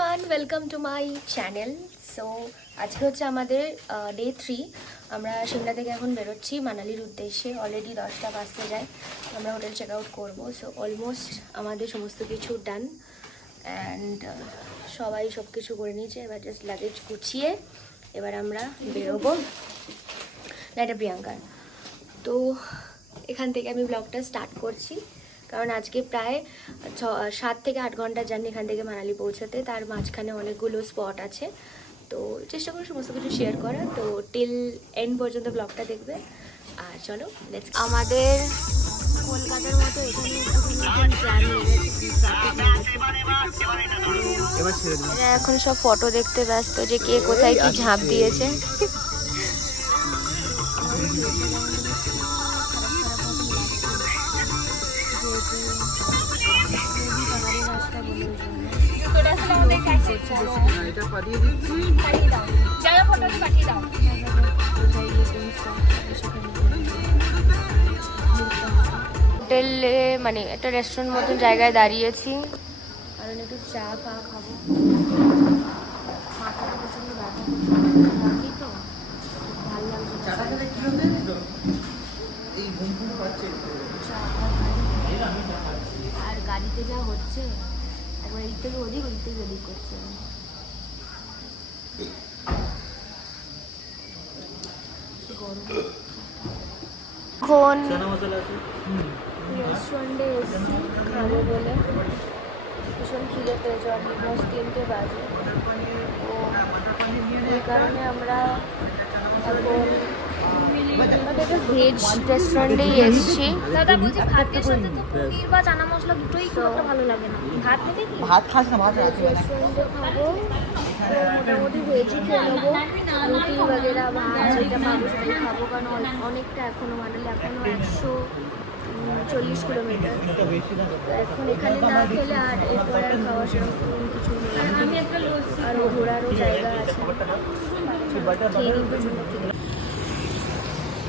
Everyone, welcome to my channel. So আজকে হচ্ছে আমাদের ডে 3। আমরা সিমলা থেকে এখন বেরোচ্ছি মানালির উদ্দেশ্যে। অলরেডি 10টা বাজতে যায়, আমরা হোটেল চেক আউট করবো। সো অলমোস্ট আমাদের সমস্ত কিছু ডান অ্যান্ড সবাই সব কিছু করে নিয়েছে। এবার জাস্ট লাগেজ গুছিয়ে এবার আমরা বেরোবো। না, এটা প্রিয়াঙ্কার। তো এখান থেকে আমি ব্লগটা স্টার্ট করছি, কারণ আজকে প্রায় 7 থেকে 8 ঘন্টা জার্নি এখান থেকে মানালি পৌঁছাতে। তার মাঝখানে অনেকগুলো স্পট আছে, তো চেষ্টা করি সমস্ত কিছু শেয়ার করার। তো টিল এন্ড পর্যন্ত ব্লগটা দেখবে। আর চলো লেটস। আমাদের কলকাতার মতো এখানে এখন সব ফটো দেখতে ব্যস্ত যে কে কোথায় কি ঝাঁপ দিয়েছে। হোটেলে মানে একটা রেস্টুরেন্ট মতন জায়গায় দাঁড়িয়েছি, কারণ একটু চা ফা খাবো। মাথাটা প্রচন্ড ব্যথা করছে তো, ভালো লাগছে। আর গাড়িতে যা হচ্ছে, একবার এদিক থেকে ওদিক, ওদিক থেকে ওদিক করছে। এখন রেস্টুরেন্টে এসেছি খাবো বলে, ভীষণ খিদে পেয়েছে। অলমোস্ট 3টে বাজে। তো এই কারণে আমরা এখন একটা ভেজ রেস্টুরেন্টেই এসেছি। দাদা বলছি ভাতের সাথে তো পনির বা চানা মশলা দুটোই খুব একটা ভালো লাগে না। ভাত থেকে কি ভাত খাস না? ভাত রেস্টুরেন্টে খাবো। তো মোটামুটি ভেজই খেয়ে নেবো, রুটি বাগেরা ভাত যেটা পাবো সেটাই খাবো, কারণ অনেকটা এখনও মানালি এখনও 140 কিলোমিটার। এখন এখানে না খেলে আর এরপরে আর খাওয়া সেরকম কিছু নেই। আরও ঘোরারও জায়গা আছে। খেয়ে নিই প্রচন্ড খেয়ে।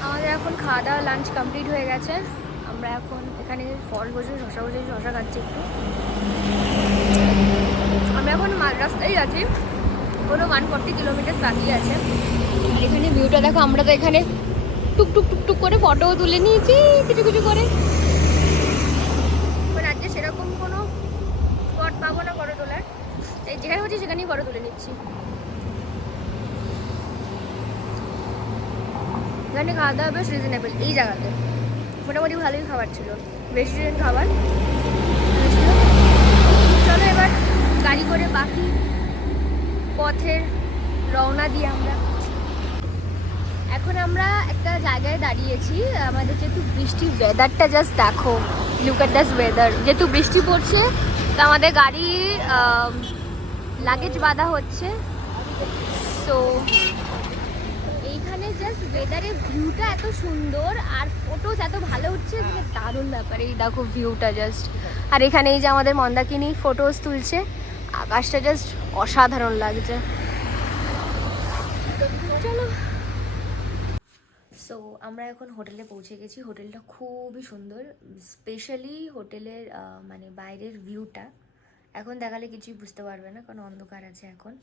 আমাদের এখন খাওয়া দাওয়া লাঞ্চ কমপ্লিট হয়ে গেছে। আমরা এখন এখানে ফল বসে শশা খাচ্ছি একটু। আমরা এখন মাঝ রাস্তায় আছি, কোনো 140 কিলোমিটার বাকি আছে। আর এখানে ভিউটা দেখো। আমরা তো এখানে টুকটুক টুকটুক করে ফটোও তুলে নিয়েছি কিছু কিছু করে। আজকে সেরকম কোনো স্পট পাবো না ফটো তোলার, তাই যেখানে হচ্ছে সেখানেই ফটো তুলে নিচ্ছি। এখানে খাওয়া দাওয়া বেশ রিজনেবল। এই জায়গাতে মোটামুটি ভালোই খাবার ছিল, ভেজিটেরিয়ান খাবার ছিল। চলো এবার গাড়ি করে বাকি পথের রওনা দিই আমরা। এখন আমরা একটা জায়গায় দাঁড়িয়েছি। আমাদের যেহেতু বৃষ্টি, ওয়েদারটা জাস্ট দেখো, লুক অ্যাট দিস ওয়েদার। যেহেতু বৃষ্টি পড়ছে, তো আমাদের গাড়ির লাগেজ বাঁধা হচ্ছে। সো এইখানে জাস্ট ওয়েদারের ভিউটা এত সুন্দর আর ফটোস এত ভালো উঠছে, মানে দারুণ ব্যাপার। এই দেখো ভিউটা জাস্ট। আর এখানে এই যে আমাদের মন্দাকিনী ফটোস তুলছে, আকাশটা জাস্ট অসাধারণ লাগছে। চলো। সো আমরা এখন হোটেলে পৌঁছে গেছি। হোটেলটা খুবই সুন্দর, স্পেশালি হোটেলের মানে বাইরের ভিউটা এখন দেখালে কিছুই বুঝতে পারবে না, কারণ অন্ধকার আছে এখন।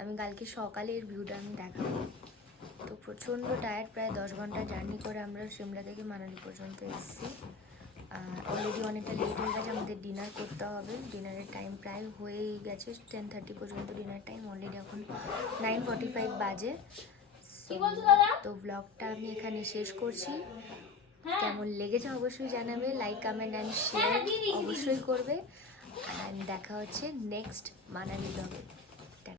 আমি কালকে সকালের ভিউটা আমি দেখাবো। তো প্রচণ্ড টায়ার্ড, প্রায় 10 ঘন্টা জার্নি করে আমরা সিমলা থেকে মানালি পর্যন্ত এসেছি। অলরেডি অনেকটা লেট হয়ে গেছে, আমাদের ডিনার করতে হবে। ডিনারের টাইম প্রায় হয়েই গেছে, 10:30 পর্যন্ত ডিনার টাইম। অলরেডি এখন 9:45 বাজে। তো ব্লগটা আমি এখানে শেষ করছি। কেমন লেগেছে অবশ্যই জানাবে, লাইক কমেন্ট অ্যান্ড শেয়ার অবশ্যই করবে। অ্যান্ড দেখা হচ্ছে নেক্সট মানালি ব্লগে।